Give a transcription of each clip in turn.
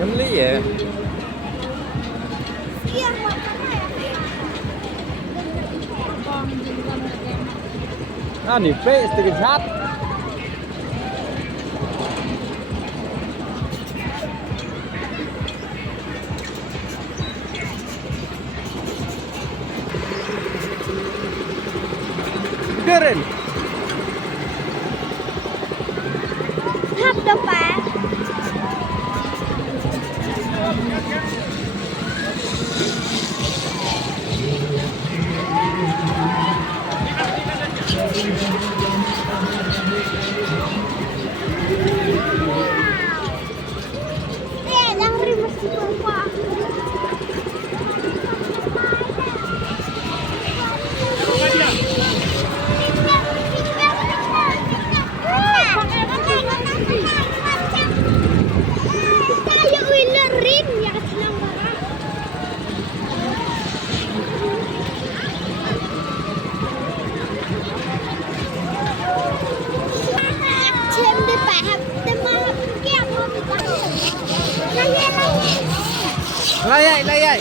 Em lý vậy. Ni pe sedikit chat. Keren. Hấp đâu bà. Lang rin mas pa. Tayo ulo rin. Yakas lang bara. Xem đi bà học tâm học kẹo không bị bắt. Layai, layai.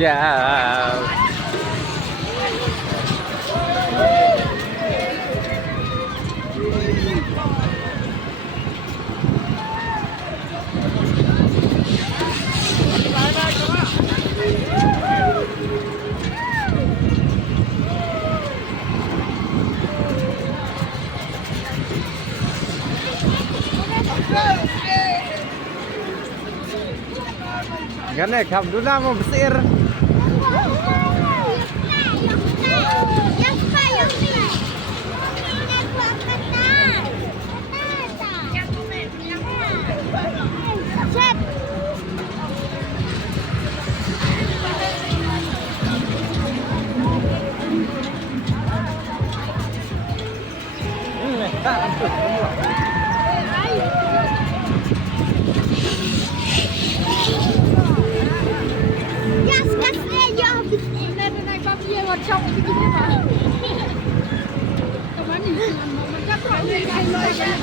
Yeah. Gane kam duna mau besir. Workshop gitu ya Pak. Kemana nih? Mereka tuh ada yang lain yang